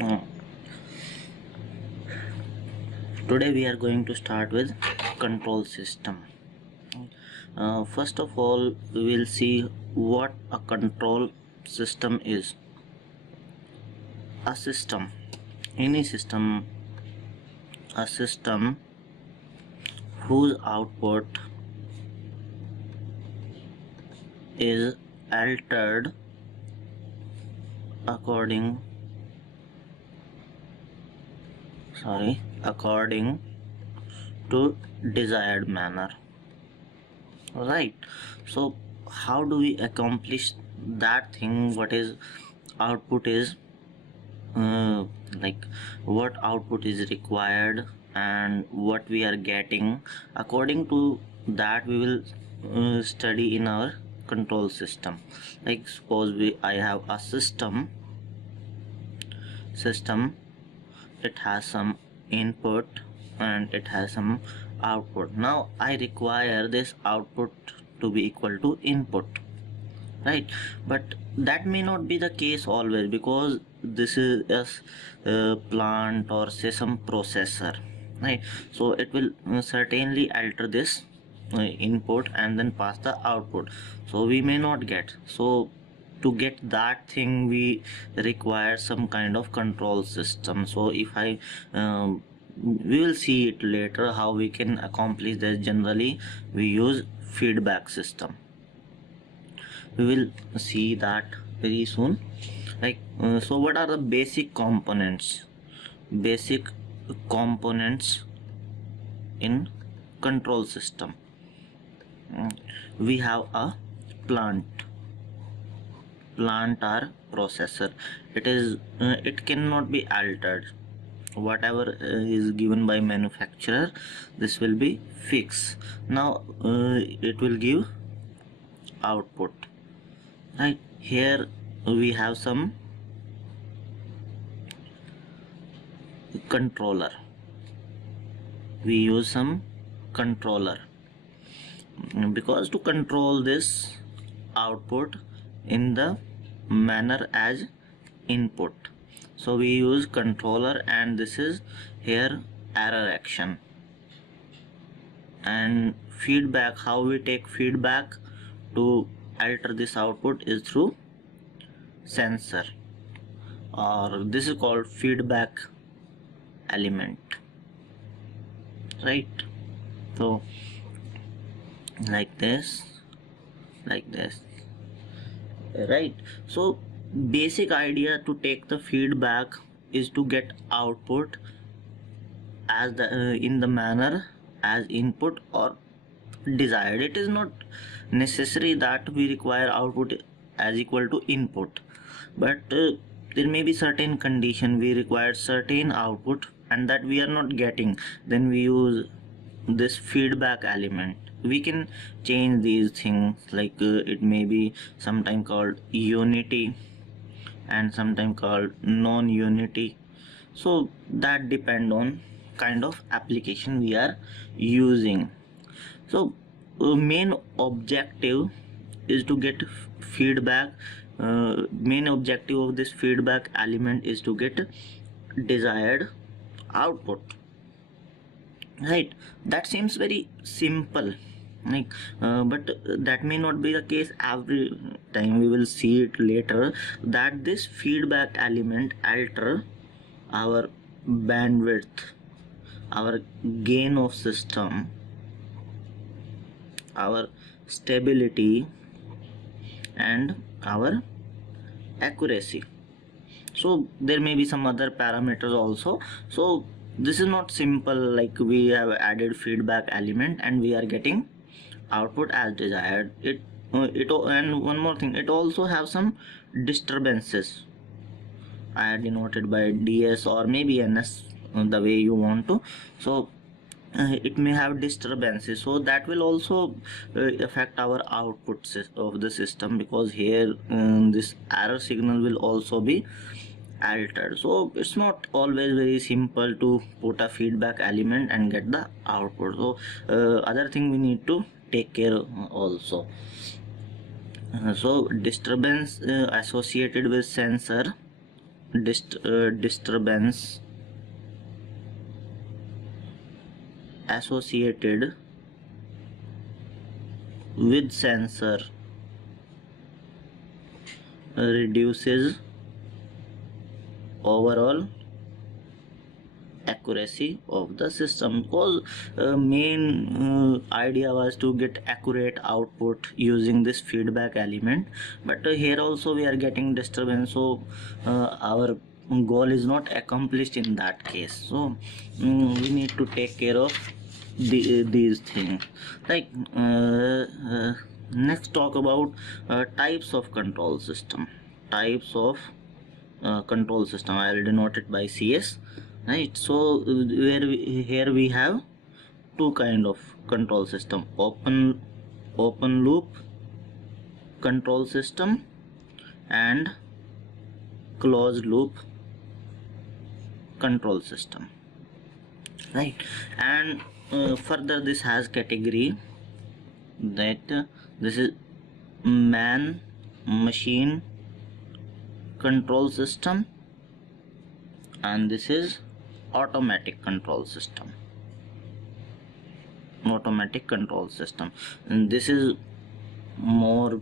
Uh, Today we are going to start with control system. First of all, we will see what a control system is. A system, any system, a system whose output is altered according to desired manner. Right. So how do we accomplish that thing? What is output is like what output is required and what we are getting. According to that we will study in our control system. Like suppose I have a system, it has some input and it has some output. Now I require this output to be equal to input, right? But that may not be the case always, because this is a plant or say some processor, right? So it will certainly alter this input and then pass the output, so we may not get. So to get that thing we require some kind of control system. So if I we will see it later how we can accomplish this. Generally we use feedback system. We will see that very soon. Like so what are the basic components in control system? We have a plant or processor. It cannot be altered. Whatever is given by manufacturer, this will be fixed. Now it will give output, right? Here we have some controller. We use some controller because to control this output in the manner as input. So we use controller, and this is here error action. And feedback, how we take feedback to alter this output is through sensor, or this is called feedback element, right? So like this, right? So basic idea to take the feedback is to get output as the in the manner as input or desired. It is not necessary that we require output as equal to input, but there may be certain condition we require certain output and that we are not getting. Then we use this feedback element. We can change these things, like it may be sometime called unity and sometime called non-unity. So that depend on kind of application we are using. So main objective is to get feedback. Main objective of this feedback element is to get desired output, right? That seems very simple, like but that may not be the case every time. We will see it later that this feedback element alter our bandwidth, our gain of system, our stability and our accuracy. So there may be some other parameters also. So this is not simple like we have added feedback element and we are getting output as desired. And one more thing, it also have some disturbances. I denoted by DS or maybe NS, the way you want to. So it may have disturbances, so that will also affect our output of the system, because here this error signal will also be altered. So it's not always very simple to put a feedback element and get the output. So other thing we need to take care also. So disturbance associated with sensor disturbance associated with sensor reduces overall accuracy of the system, because main idea was to get accurate output using this feedback element. But here also we are getting disturbance, so our goal is not accomplished in that case. So we need to take care of these things. Like next talk about types of control system. Types of control system, I will denote it by CS, right? So here we have two kind of control system: open loop control system and closed loop control system, right? And further this has category that this is man machine control system, and this is automatic control system. And this is more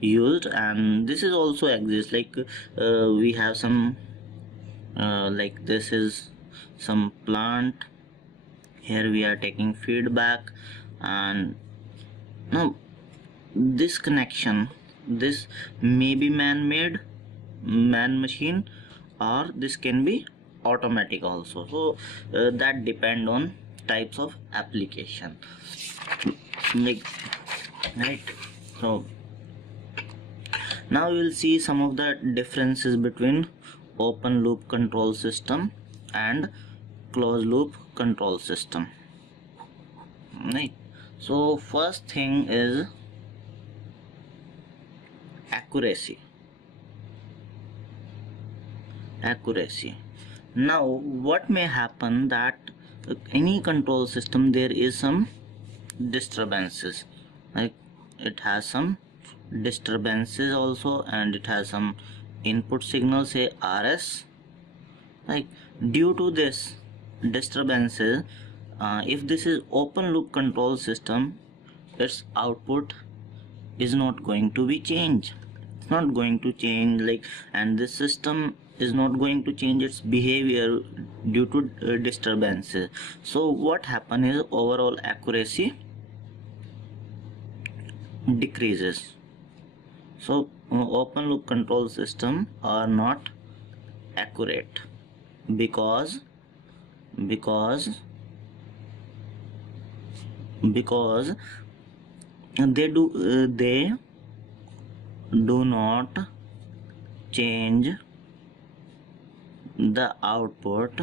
used, and this is also exists. Like we have some like this is some plant. Here we are taking feedback, and now this connection, this may be man-made, man machine, or this can be automatic also. So that depend on types of application, like, right? So now we will see some of the differences between open loop control system and closed loop control system, right? So first thing is accuracy. Now what may happen that any control system there is some disturbances, like it has some disturbances also, and it has some input signal, say RS. Like due to this disturbances, if this is open loop control system, its output is not going to be changed. It's not going to change, like, and this system is not going to change its behavior due to disturbances. So what happen is overall accuracy decreases. So open loop control system are not accurate because they do not change the output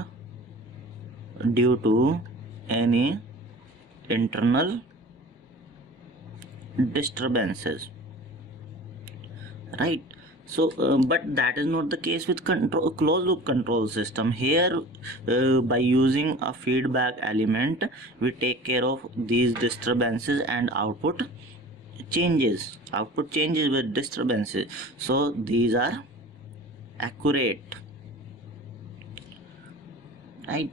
due to any internal disturbances, right? So but that is not the case with closed loop control system. Here by using a feedback element, we take care of these disturbances and output changes with disturbances, so these are accurate, right?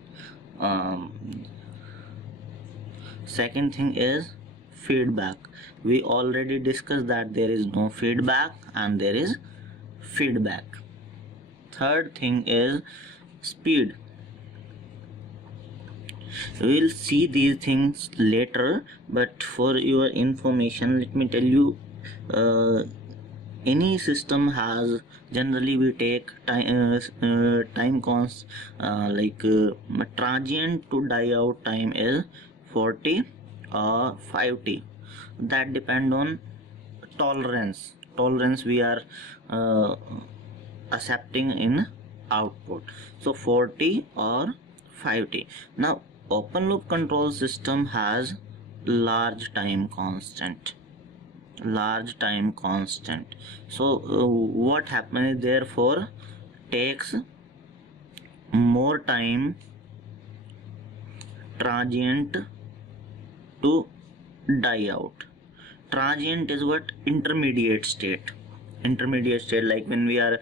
Second thing is feedback. We already discussed that there is no feedback and there is feedback. Third thing is speed. We will see these things later, but for your information let me tell you, any system has, generally we take time const, transient to die out time is 40 or 5t. That depend on tolerance we are accepting in output, so 40 or 5t. Now open loop control system has large time constant. So what happens, therefore takes more time transient to die out. Transient is what? Intermediate state. intermediate state, like when we are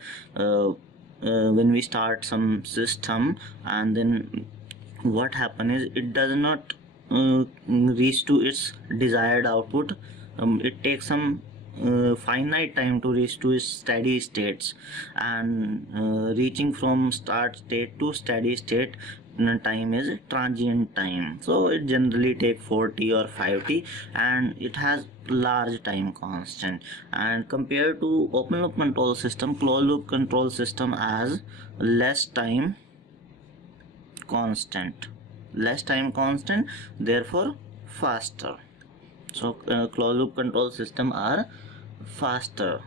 when we start some system, and then what happen is it does not reach to its desired output. It takes some finite time to reach to its steady states, and reaching from start state to steady state time is transient time. So it generally take 40 or 50, and it has large time constant. And compared to open loop control system, closed loop control system has less time constant, therefore faster. So closed loop control system are faster.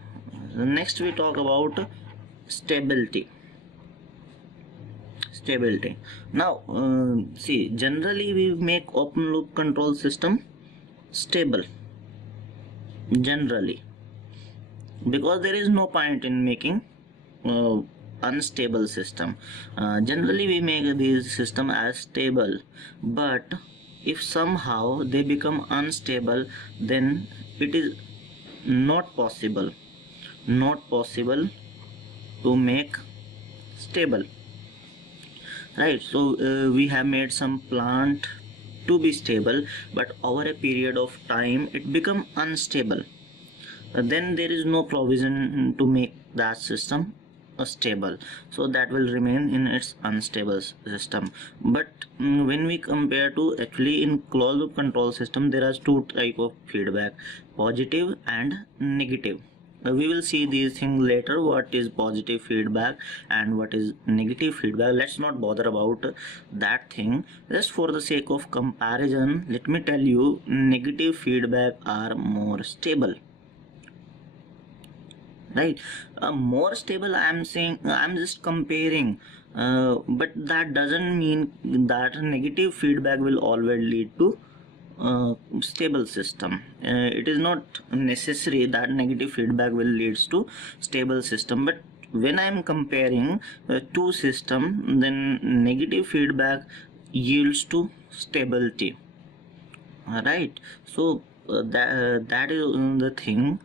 Next we talk about stability. Now see, generally we make open loop control system stable, generally, because there is no point in making unstable system. Generally we make these system as stable, but if somehow they become unstable, then it is not possible to make stable, right? So we have made some plant to be stable, but over a period of time it become unstable. Then there is no provision to make that system stable, so that will remain in its unstable system. But when we compare to, actually in closed loop control system there are two type of feedback, positive and negative. We will see these things later, what is positive feedback and what is negative feedback. Let's not bother about that thing. Just for the sake of comparison, let me tell you, negative feedback are more stable, right? More stable, I'm saying, I'm just comparing, but that doesn't mean that negative feedback will always lead to stable system. It is not necessary that negative feedback will leads to stable system, but when I am comparing two system, then negative feedback yields to stability, right? So that is the thing.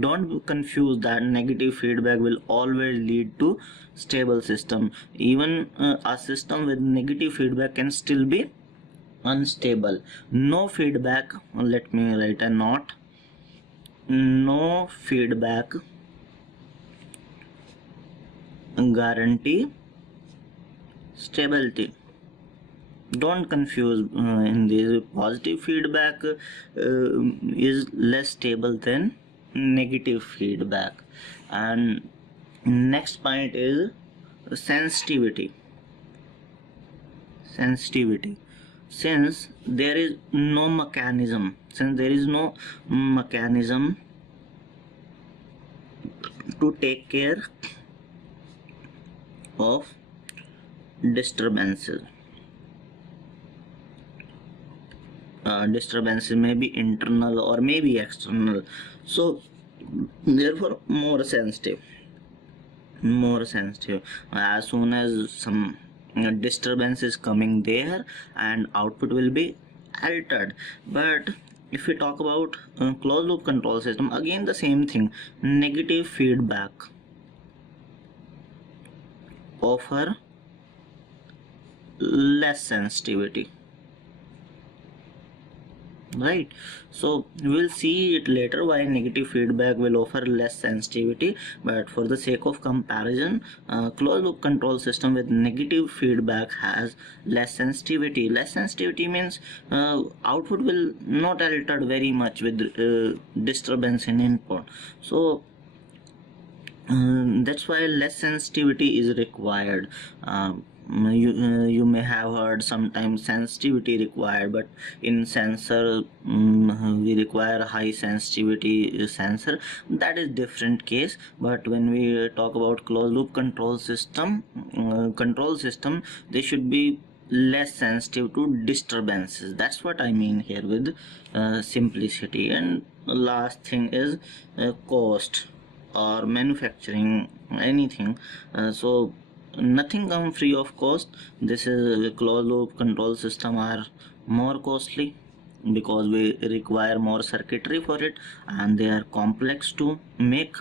Don't confuse that negative feedback will always lead to stable system. Even a system with negative feedback can still be unstable. No feedback, let me write a note, no feedback guarantee stability. Don't confuse in this. Positive feedback is less stable than negative feedback. And next point is sensitivity. Since there is no mechanism to take care of disturbances. Disturbances may be internal or may be external, so therefore more sensitive. As soon as some disturbance is coming there, and output will be altered. But if we talk about closed loop control system, again the same thing, negative feedback offer less sensitivity, right? So we'll see it later why negative feedback will offer less sensitivity, but for the sake of comparison, closed loop control system with negative feedback has less sensitivity. Less sensitivity means output will not alter very much with disturbance in input. So that's why less sensitivity is required. You may have heard sometimes sensitivity required, but in sensor we require high sensitivity sensor. That is different case. But when we talk about closed loop control system, they should be less sensitive to disturbances. That's what I mean here with simplicity. And last thing is cost or manufacturing anything. So nothing come free of cost. This is closed loop control system are more costly, because we require more circuitry for it and they are complex to make,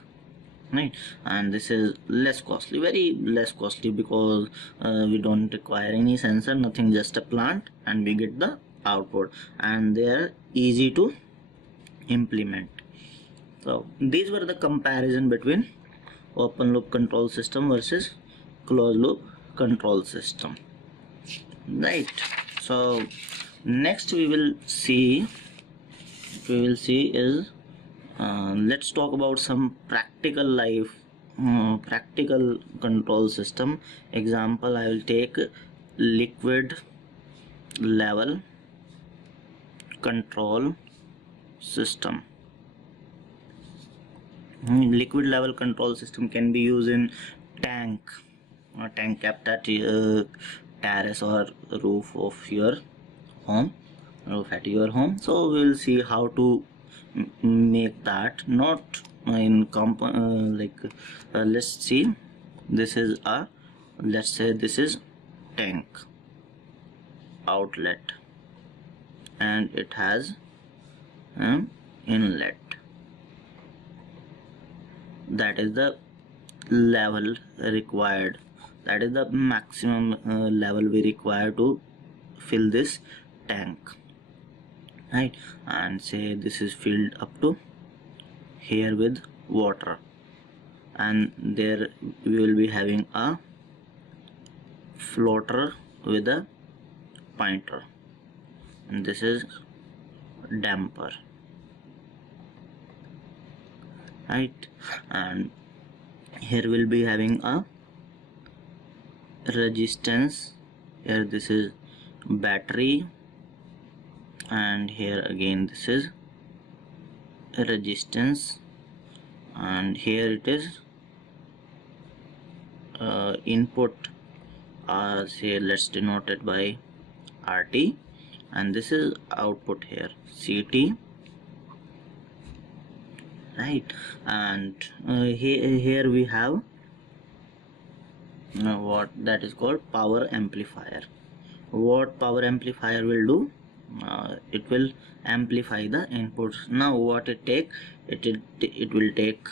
right? And this is less costly, very less costly, because we don't require any sensor, nothing, just a plant, and we get the output, and they are easy to implement. So these were the comparison between open loop control system versus closed loop control system, right? So next we will see is let's talk about some practical control system example. I will take liquid level control system. Liquid level control system can be used in tank kept at terrace or roof of your home, so we'll see how to make that, not in let's see, this is a, let's say this is tank outlet and it has inlet. That is the level required, that is the maximum level we require to fill this tank, right? And say this is filled up to here with water, and there we will be having a floater with a pointer, and this is damper, right? And here we'll be having a resistance, here this is battery, and here again this is resistance, and here it is input, say let's denote it by RT, and this is output here CT, right? And here we have what that is called power amplifier. What power amplifier will do? It will amplify the inputs. Now what it will take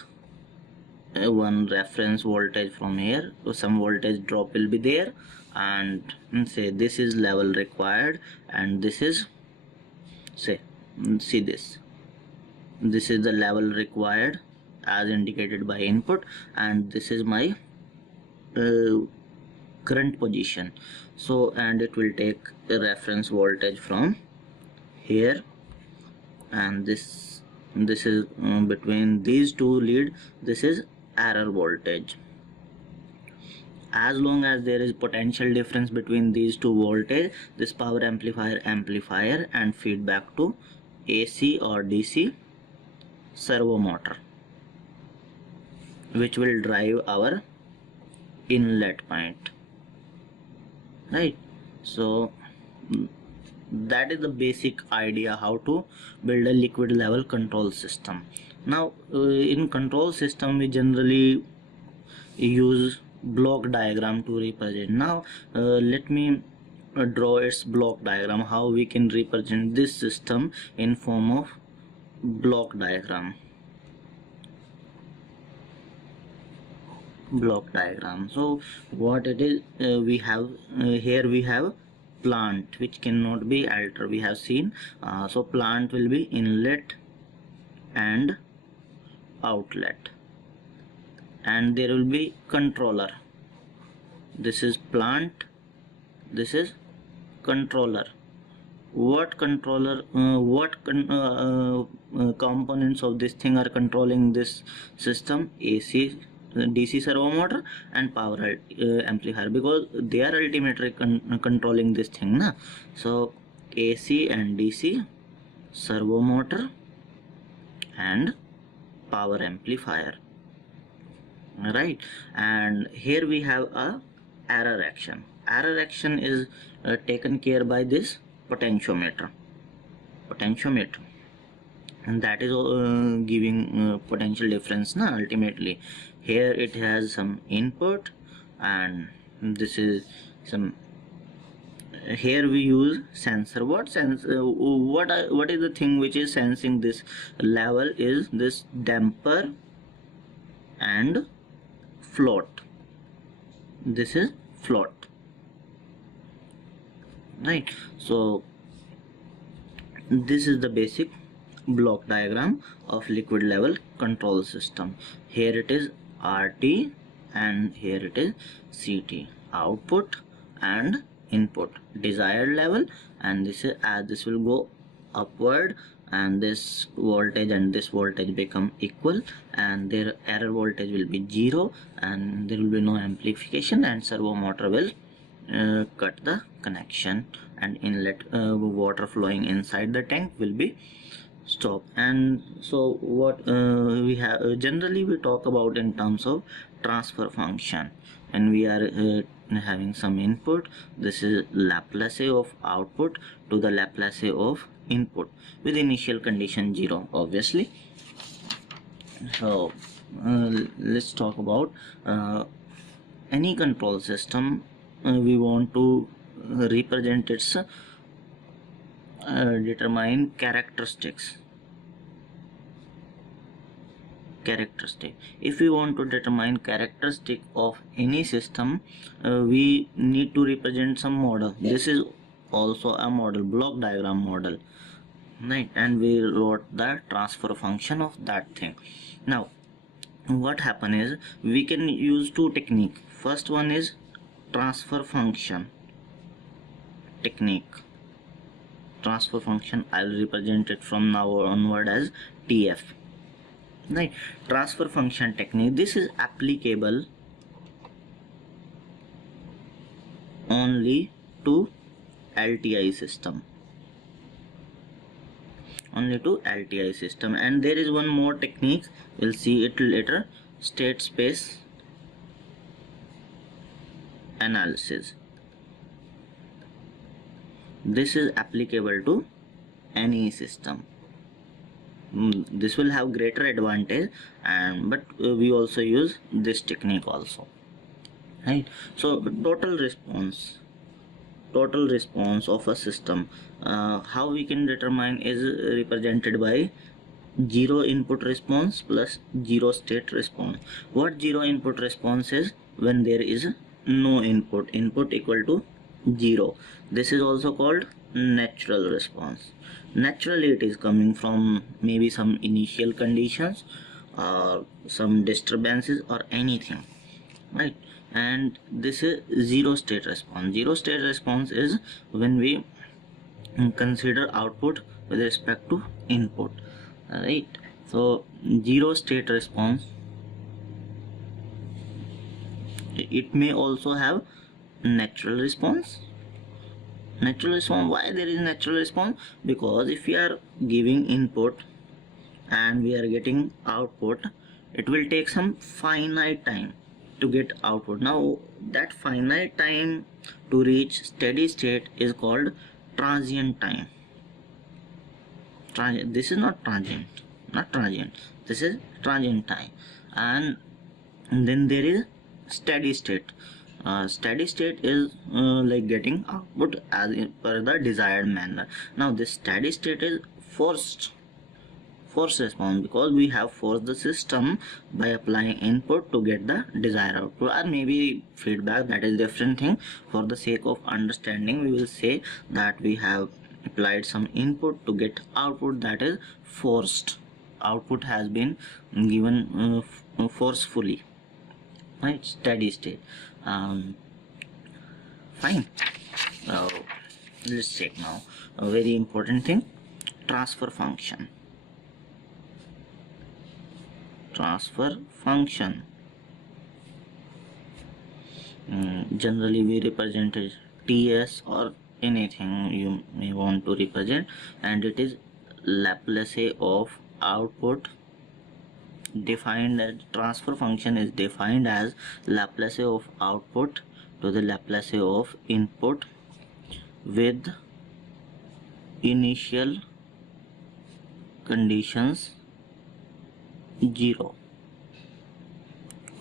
one reference voltage from here, so some voltage drop will be there, and say this is level required, and this is, say, see this is the level required as indicated by input, and this is my current position. So, and it will take a reference voltage from here, and this is between these two lead, this is error voltage. As long as there is potential difference between these two voltage, this power amplifier and feedback to AC or DC servo motor, which will drive our inlet point, right? So that is the basic idea how to build a liquid level control system. Now in control system we generally use block diagram to represent. Now let me draw its block diagram, how we can represent this system in form of block diagram. So what it is, we have here we have plant which cannot be altered, we have seen. So plant will be inlet and outlet, and there will be controller. This is plant, this is controller. What controller, components of this thing are controlling this system? AC, DC servo motor and power amplifier, because they are ultimately controlling this thing, na? So AC and DC servo motor and power amplifier, right? And here we have a error action. Error action is taken care by this potentiometer, and that is giving potential difference, na? Ultimately here it has some input, and this is some here we use sensor. What is the thing which is sensing this level is this damper and float. This is float, right? So this is the basic block diagram of liquid level control system. Here it is RT and here it is CT, output and input, desired level, and this is as this will go upward and this voltage and this voltage become equal and their error voltage will be 0 and there will be no amplification and servo motor will cut the connection and inlet water flowing inside the tank will be stop. And so what we have generally we talk about in terms of transfer function, and we are having some input. This is Laplace of output to the Laplace of input with initial condition 0 obviously. So let's talk about any control system. We want to represent its determine characteristic. If we want to determine characteristic of any system, we need to represent some model. This is also a model, block diagram model, right? And we wrote the transfer function of that thing. Now what happen is we can use two technique. First one is transfer function technique. Transfer function I'll represent it from now onward as TF, right? Transfer function technique, this is applicable only to LTI system, and there is one more technique, we'll see it later, state space analysis. This is applicable to any system. This will have greater advantage, and but we also use this technique also, right? So total response of a system, how we can determine is represented by 0 input response plus 0 state response. What 0 input response is? When there is no input equal to 0. This is also called natural response. Naturally it is coming from maybe some initial conditions or some disturbances or anything, right? And this is 0 state response. 0 state response is when we consider output with respect to input, right? So 0 state response, it may also have natural response. Why there is natural response? Because if we are giving input and we are getting output, it will take some finite time to get output. Now that finite time to reach steady state is called transient time. This is not transient, this is transient time. And then there is steady state. Steady state is like getting output as per the desired manner. Now this steady state is forced response, because we have forced the system by applying input to get the desired output, or maybe feedback, that is different thing. For the sake of understanding, we will say that we have applied some input to get output, that is forced. Output has been given forcefully, right? Steady state. Fine. Let's check now a very important thing, transfer function. Generally we represent it TS or anything you may want to represent, and it is Laplace of output, defined as transfer function is defined as Laplace of output to the Laplace of input with initial conditions 0.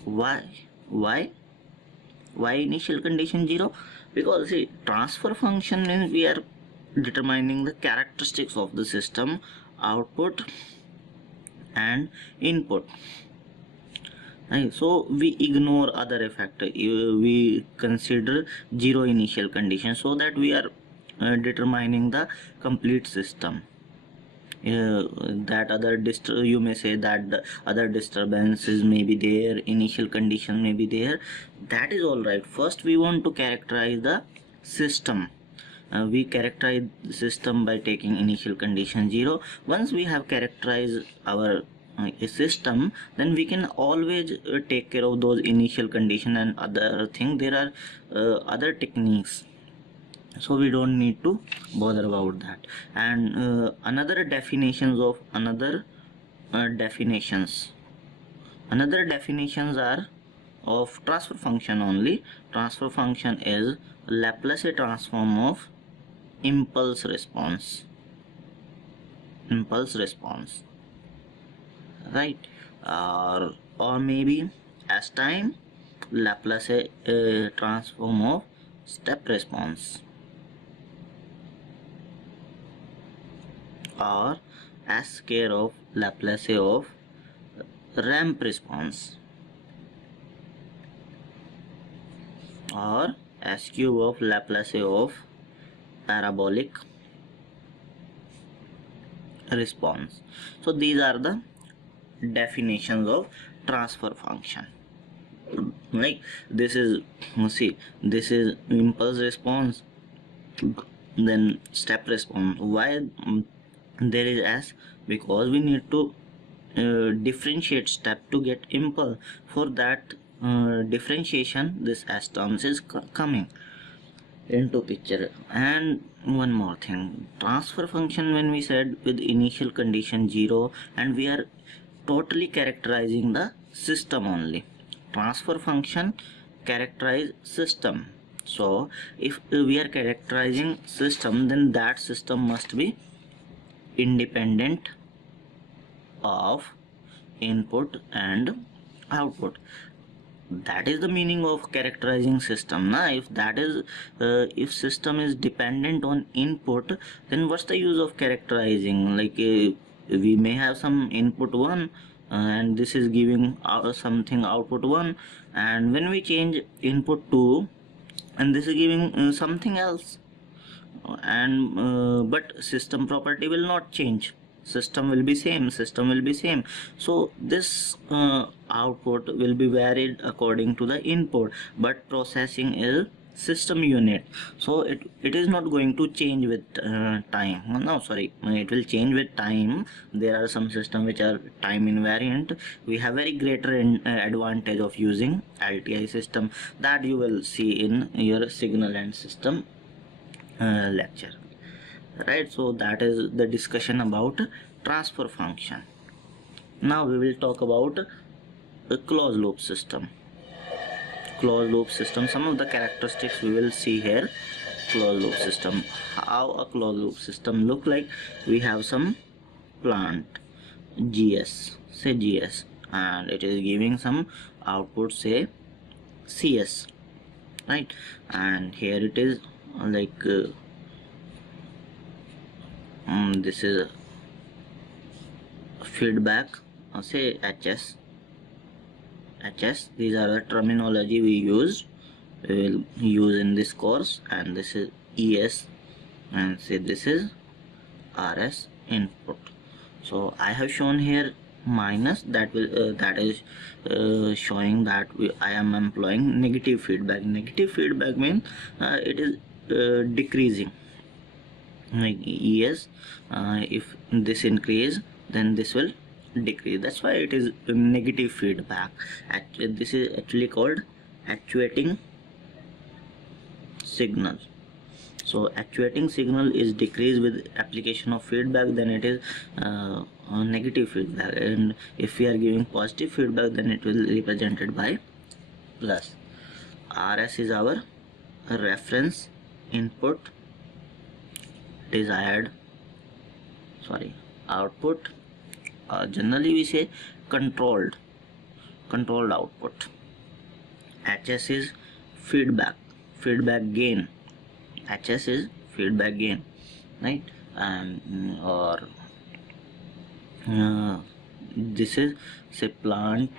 Why initial condition 0? because see, transfer function means we are determining the characteristics of the system, output and input. Right, so we ignore other effect, we consider zero initial condition, so that we are determining the complete system. That other you may say that the other disturbances may be there, initial condition may be there, that is all right. First we want to characterize the system. We characterize the system by taking initial condition 0. Once we have characterized our system, then we can always take care of those initial condition and other thing. There are other techniques, so we don't need to bother about that. And another definitions are of transfer function only. Transfer function is Laplace transform of impulse response, right? Or maybe as time, Laplace transform of step response, or as square of Laplace of ramp response, or as cube of Laplace of parabolic response. So these are the definitions of transfer function. Like this is, see, this is impulse response, then step response. Why there is s? Because we need to differentiate step to get impulse. For that differentiation, this s terms is coming into picture. And one more thing, transfer function, when we said with initial condition 0, and we are totally characterizing the system only. Transfer function characterize system. So if we are characterizing system, then that system must be independent of input and output. That is the meaning of characterizing system. Now if that is if system is dependent on input, then what's the use of characterizing? Like we may have some input 1 and this is giving something output 1, and when we change input 2 and this is giving something else, and but system property will not change, system will be same. So this output will be varied according to the input, but processing is system unit, so it is not going to change with time. No, sorry, it will change with time. There are some system which are time invariant. We have very greater advantage of using LTI system, that you will see in your signal and system lecture, right? So that is the discussion about transfer function. Now we will talk about the closed loop system. Some of the characteristics we will see here. Closed loop system, how a closed loop system look like. We have some plant GS, say GS, and it is giving some output, say CS, right? And here it is like this is feedback, say HS. These are the terminology we will use in this course. And this is ES, and say this is RS input. So I have shown here minus, that will that is showing that I am employing negative feedback. Negative feedback means it is decreasing, like ES, if this increase, then this will decrease. That's why it is negative feedback. This is actually called actuating signal. So actuating signal is decreased with application of feedback, then it is negative feedback. And if we are giving positive feedback, then it will be represented by plus. RS is our reference input, desired output, generally we say controlled output. HS is feedback feedback gain. HS is feedback gain, right? Or this is say plant,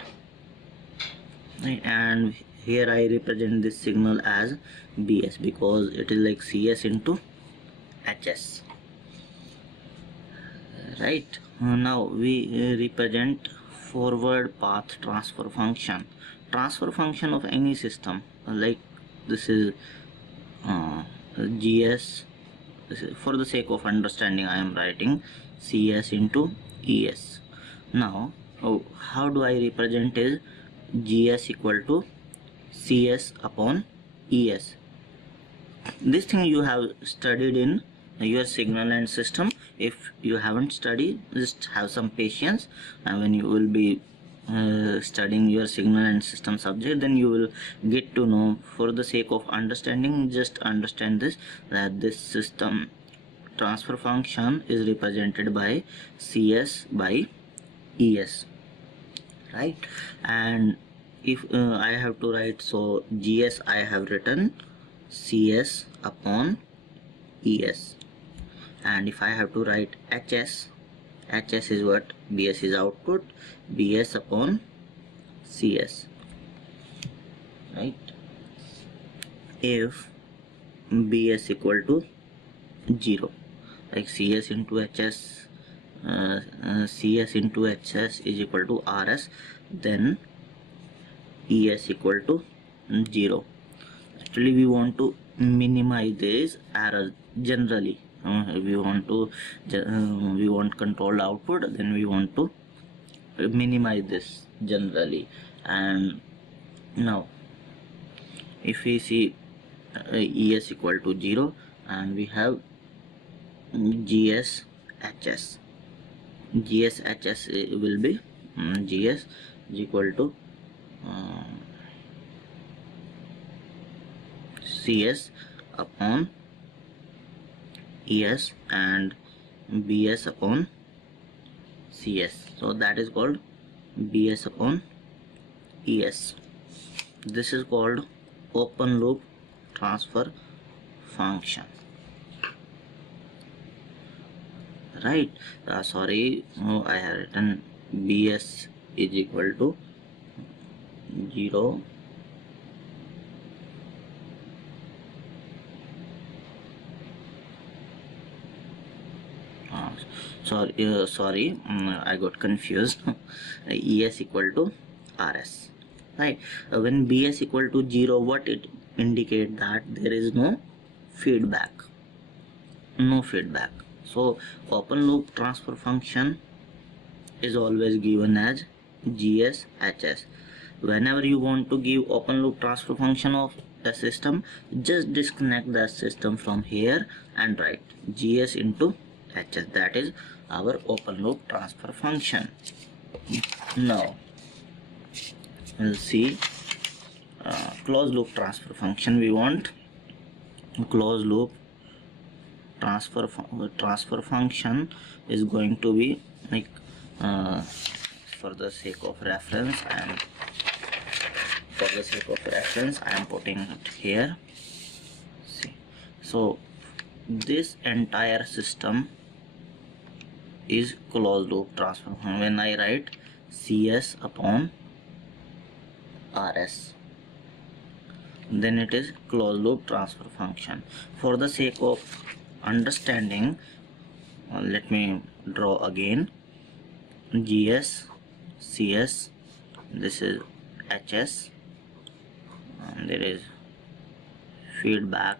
right? And here I represent this signal as BS because it is like CS into HS, right? Now we represent forward path transfer function. Transfer function of any system, like this is GS. This is, for the sake of understanding, I am writing CS into ES. Now how do I represent is GS equal to CS upon ES. This thing you have studied in your signal and system. If you haven't studied, just have some patience, and when you will be studying your signal and system subject, then you will get to know. For the sake of understanding, just understand this, that this system transfer function is represented by CS by ES, right? And if I have to write, so GS I have written CS upon ES, and if I have to write HS, HS is what? BS is output, BS upon CS, right? If BS equal to 0, like CS into HS, CS into HS is equal to RS, then ES equal to 0. Actually we want to minimize this error generally. We want controlled output, then we want to minimize this generally. And now if we see ES equal to 0, and we have GS HS, GS HS will be GS is equal to CS upon ES and BS upon CS. So that is called BS upon ES. This is called open loop transfer function, right? Sorry, I have written BS is equal to 0, sorry, I got confused. ES equal to RS, right? When BS equal to 0, what it indicate? That there is no feedback, so open loop transfer function is always given as GS HS. Whenever you want to give open loop transfer function of the system, just disconnect the system from here and write GS into HS. That is our open loop transfer function. Now we'll see closed loop transfer function. We want closed loop transfer function is going to be like for the sake of reference, and I am putting it here. See, so this entire system is closed loop transfer function. When I write CS upon RS, then it is closed loop transfer function. For the sake of understanding, let me draw again. GS, CS, this is HS, and there is feedback,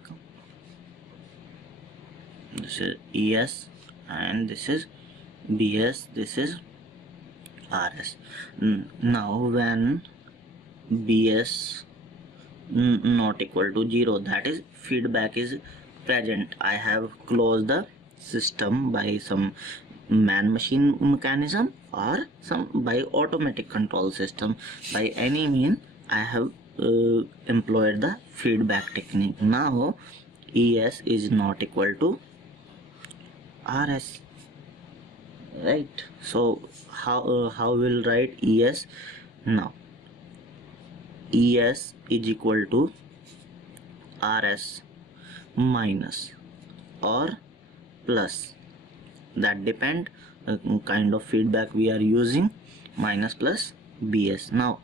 this is ES, and this is BS, this is RS. Now when BS not equal to 0, that is feedback is present, I have closed the system by some man machine mechanism or some by automatic control system. By any mean I have employed the feedback technique. Now ES is not equal to RS, right? So how will write ES? Now ES is equal to RS minus or plus, that depend kind of feedback we are using, minus plus BS. Now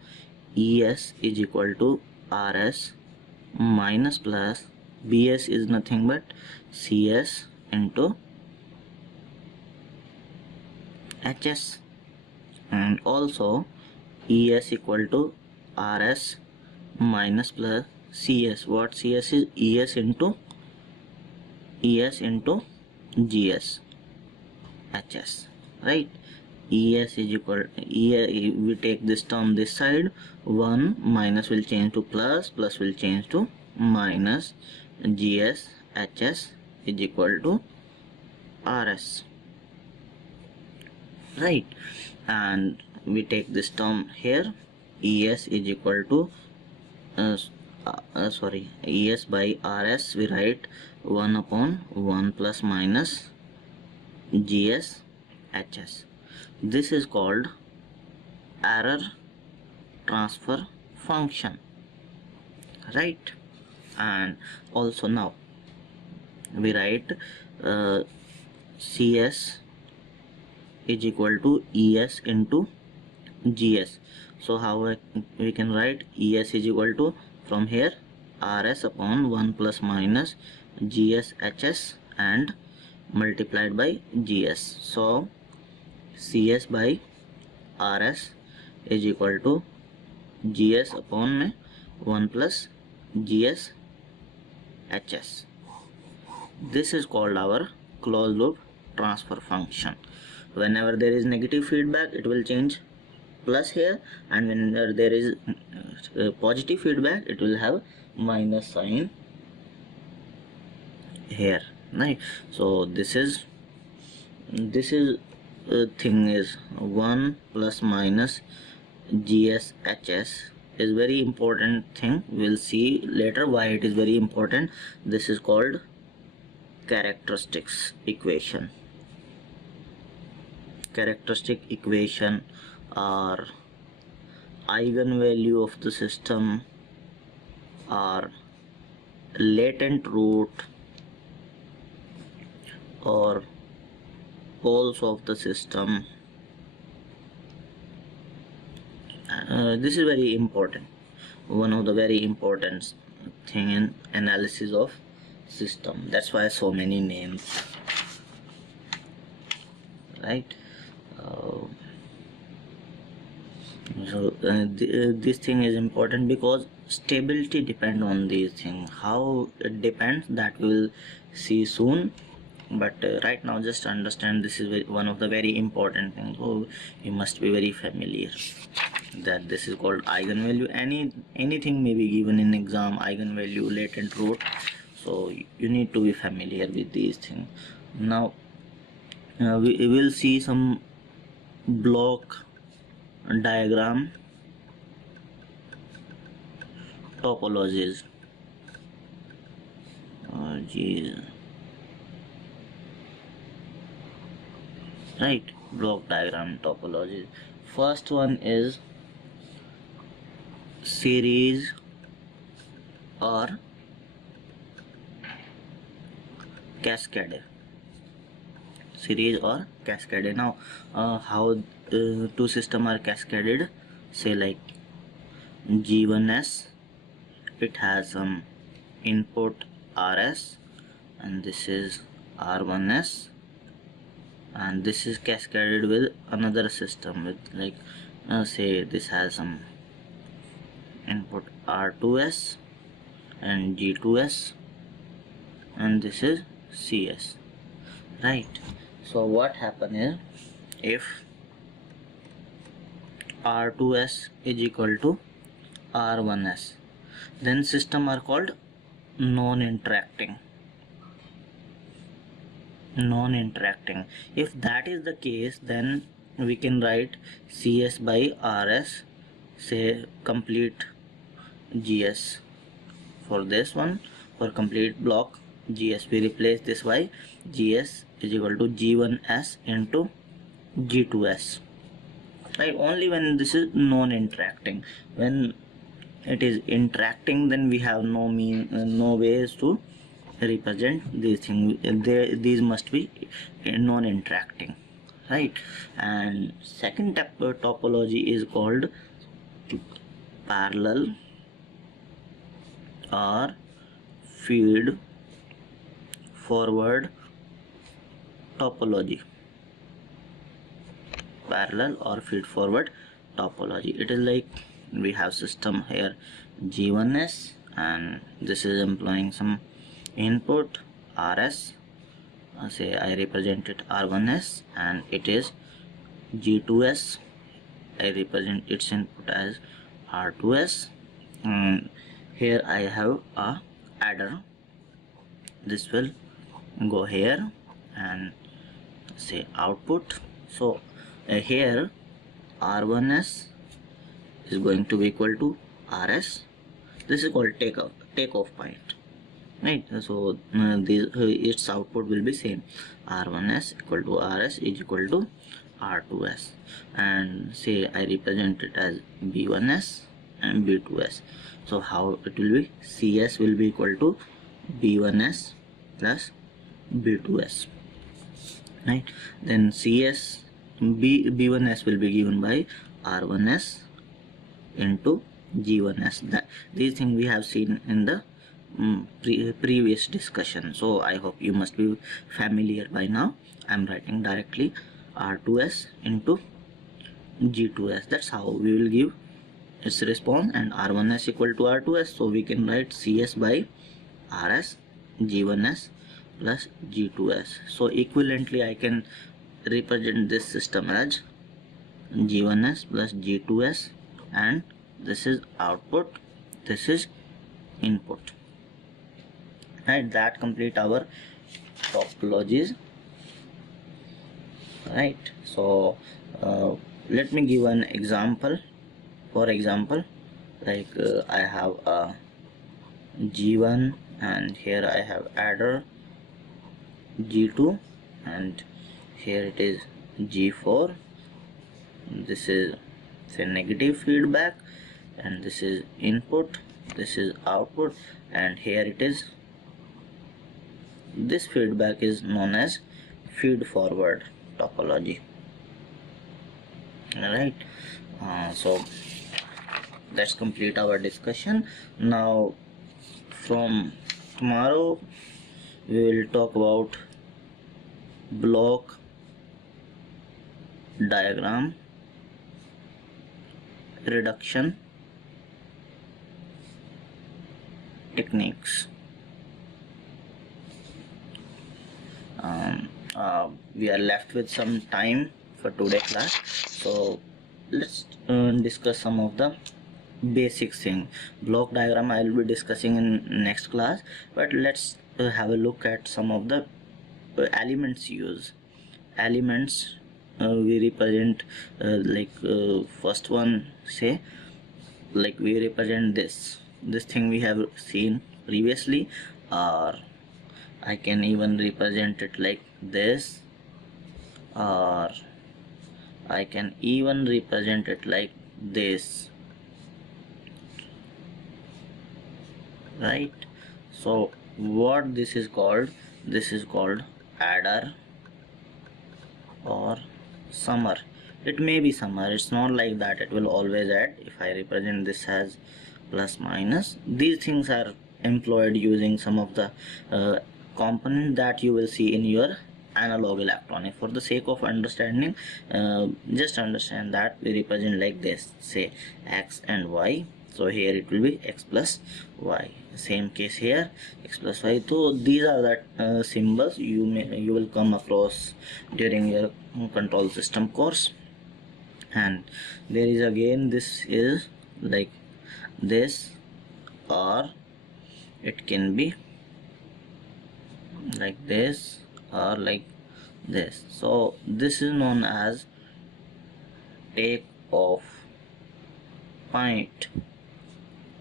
ES is equal to RS minus plus BS is nothing but CS into HS, and also ES equal to RS minus plus CS. What CS is? ES into GS HS, right? ES is equal, we take this term this side, 1 minus will change to plus, plus will change to minus, GS HS is equal to RS, right? And we take this term here, ES is equal to ES by RS, we write 1 upon 1 plus minus GS HS. This is called error transfer function, right? And also now we write CS is equal to ES into GS. So how we can write ES is equal to, from here, RS upon 1 plus minus GS HS and multiplied by GS. So CS by RS is equal to GS upon 1 plus GS HS. This is called our closed loop transfer function. Whenever there is negative feedback, it will change plus here, and whenever there is positive feedback, it will have minus sign here, right? So this is thing is 1 plus minus GS HS is very important thing. We'll see later why it is very important. This is called characteristics equation. Characteristic equation or eigenvalue of the system or latent root or poles of the system. This is very important, one of the very important thing in analysis of system. That's why so many names, right? This thing is important because stability depend on these things. How it depends, that we will see soon, but right now just understand this is one of the very important things. So you must be very familiar that this is called eigenvalue. Anything may be given in exam, eigenvalue, latent root, so you need to be familiar with these things. Now we will see some block diagram topologies. Oh geez, right? Block diagram topologies. First one is series or cascade. Series or cascade. Now how two systems are cascaded, say like G1S, it has some input RS and this is R1S, and this is cascaded with another system with like say this has some input R2S and G2S and this is CS, right? So what happen is, if R2S is equal to R1S, then system are called non-interacting. If that is the case, then we can write CS by RS, say complete GS. For this one, for complete block GS, we replace this by GS is equal to G1S into G2S, right? Only when this is non-interacting. When it is interacting, then we have no ways to represent these things. These must be non-interacting, right? And second topology is called parallel or feed forward topology. Parallel or feed forward topology, it is like we have system here G1s, and this is employing some input RS. Say I represent it R1s, and it is G2s. I represent its input as R2s, and here I have a adder. This will go here and say output. So here R1s is going to be equal to RS. This is called takeoff point, right? So its output will be same. R1s equal to RS is equal to R2s, and say I represent it as B1s and B2s. So how it will be? CS will be equal to B1s plus B2s, right? Then B1s will be given by R1s into G1s. That these things we have seen in the previous discussion, so I hope you must be familiar by now. I'm writing directly R2s into G2s. That's how we will give its response, and R1s equal to R2s, so we can write CS by RS G1s plus G2s. So equivalently I can represent this system as G1s plus G2s, and this is output, this is input, right? That complete our topologies, right? So let me give an example. For example, like I have a G1, and here I have adder G2, and here it is G4. This is say negative feedback, and this is input, this is output, and here it is, this feedback is known as feed forward topology. All right, so let's complete our discussion. Now from tomorrow we will talk about block diagram reduction techniques. We are left with some time for today class, so let's discuss some of the basic thing. Block diagram I will be discussing in next class, but let's have a look at some of the elements used. Elements we represent first one, say like we represent this thing we have seen previously, or I can even represent it like this, or I can even represent it like this, right? So what this is called? This is called adder or summer. It may be summer, it's not like that it will always add. If I represent this as plus minus, these things are employed using some of the components that you will see in your analog electronics. For the sake of understanding, just understand that we represent like this, say x and y. So here it will be x plus y. Same case here, x plus y. So these are the symbols you will come across during your control system course. And there is again, this is like this, or it can be like this or like this. So this is known as take off point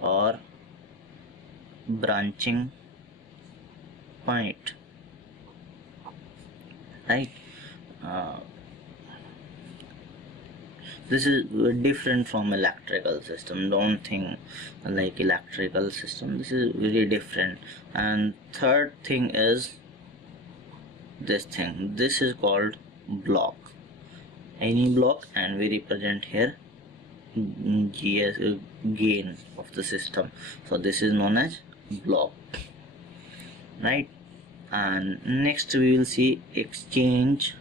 or branching point, right? This is different from electrical system. Don't think like electrical system. This is very different. And third thing is this thing. This is called block. Any block, and we represent here GS gain of the system. So this is known as block, right? And next we will see exchange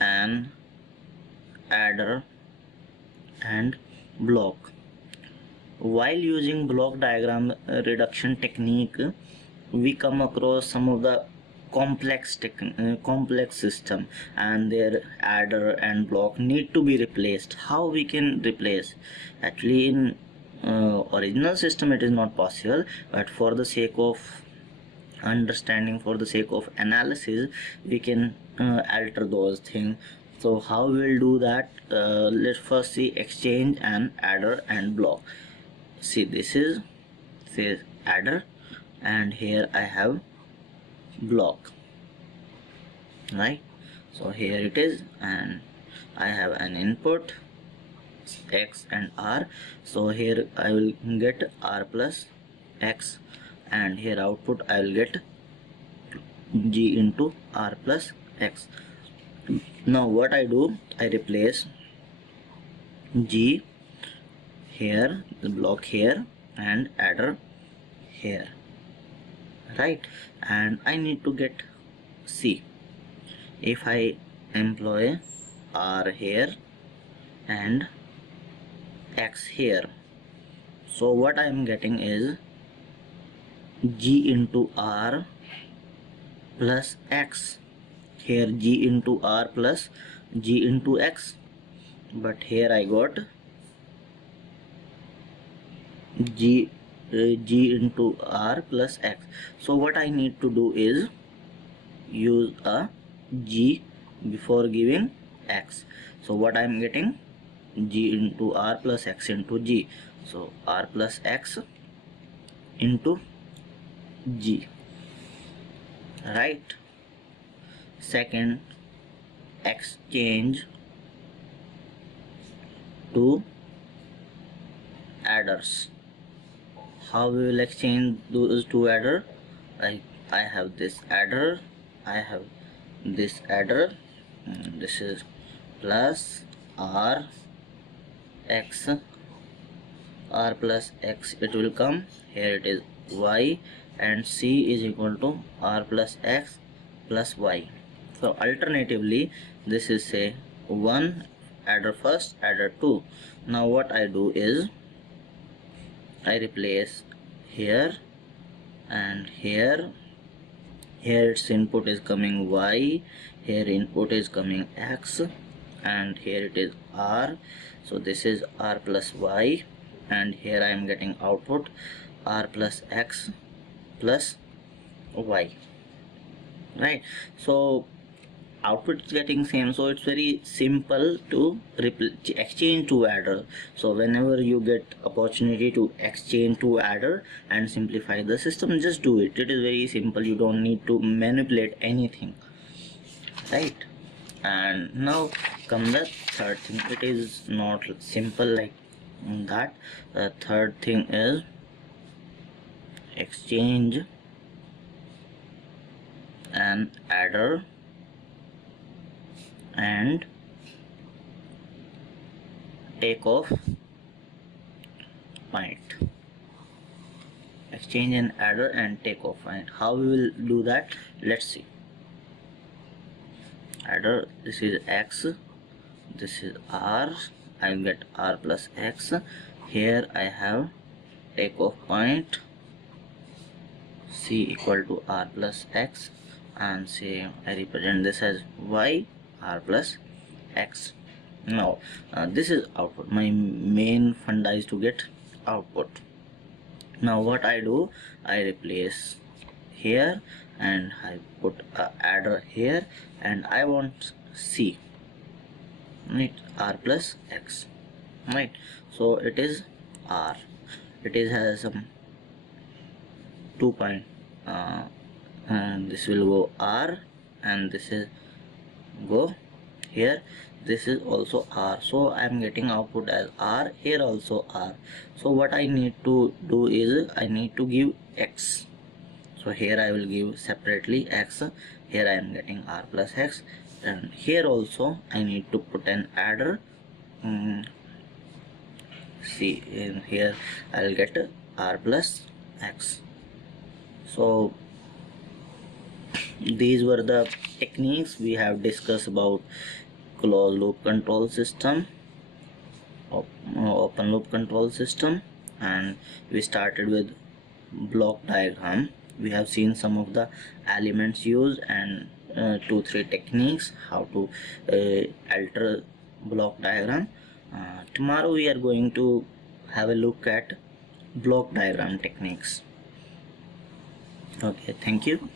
and adder and block. While using block diagram reduction technique, we come across some of the complex system, and their adder and block need to be replaced. How we can replace? Actually, in original system it is not possible, but for the sake of understanding, for the sake of analysis, we can alter those things. So how we'll do that? Let's first see exchange and adder and block. See, this is say adder, and here I have block, right? So here it is, and I have an input x and r. So here I will get r plus x, and here output I will get g into r plus x. Now what I do, I replace g here, the block here, and adder here, right? And I need to get c. If I employ r here and x here, so what I am getting is g into r plus x. Here g into r plus g into x, but here I got g into r plus x. So what I need to do is use a g before giving x. So what I am getting, g into r plus x into g. So r plus x into g, right? Second, exchange to adders. How we will exchange those two adder? I have this adder, I have this adder, and this is plus r x, r plus x, it will come here, it is y, and c is equal to r plus x plus y. So alternatively, this is say 1 adder first, adder 2. Now what I do is I replace here and here. Here its input is coming y, here input is coming x, and here it is r. So this is r plus y, and here I am getting output r plus x plus y, right? So output is getting same, so it's very simple to exchange to adder. So whenever you get opportunity to exchange to adder and simplify the system, just do it. It is very simple, you don't need to manipulate anything, right? And now come the third thing. It is not simple like that. The third thing is exchange and adder and take off point. Exchange and adder and take off point. How we will do that? Let's see. Adder, this is x, this is r, I will get r plus x. Here I have take off point, c equal to r plus x, and say I represent this as y, r plus x. Now this is output. My main funda is to get output. Now what I do, I replace here and I put a adder here, and I want c, right? R plus x, right? So it is r, it is has some 2 point, and this will go r, and this is go here this is also R, so I am getting output as R, here also R. So what I need to do is I need to give X. So here I will give separately X, here I am getting R plus X, and here also I need to put an adder. See, in here I'll get R plus X. So these were the techniques we have discussed about closed loop control system, open loop control system, and we started with block diagram. We have seen some of the elements used and 2-3 techniques how to alter block diagram. Tomorrow we are going to have a look at block diagram techniques. Okay, thank you.